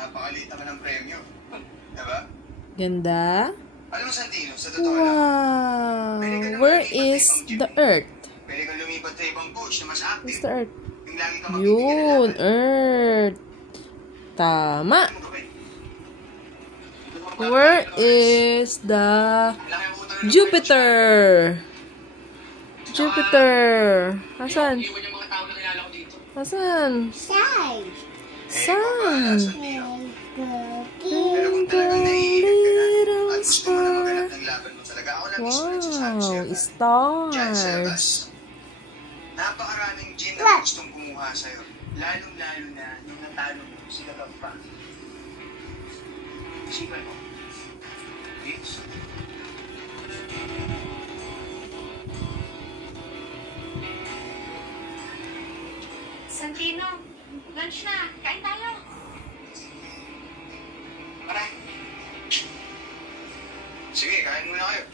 napakaliit naman ang premyo. Diba? Ganda. Alam mo, Santino, sa totoo lang, Wow! Where is the Earth? pwede kang lumipat sa ibang coach na mas active. Where's the Earth? Yung lagi kang Yun, magbibigay Earth. Tama. ng gawin. Where is the Laki ang utang ng Jupiter? Jupiter. Asan? Iwan yung mga tao na kilala ko dito. Asan? Side. Saan? Pero kung talagang naiinip ka na at gusto mo na maganap ng laban mo talaga, ako lang mismo nagsasabi sa'yo Wow, na dyan sa stars. labas. Napakaraming gym na gustong kumuha sa'yo. Lalong-lalo na yung natalo mo si Gagamba. Isipan mo. Please. Santino, lunch na. Kain tayo. Sige, kain muna kayo.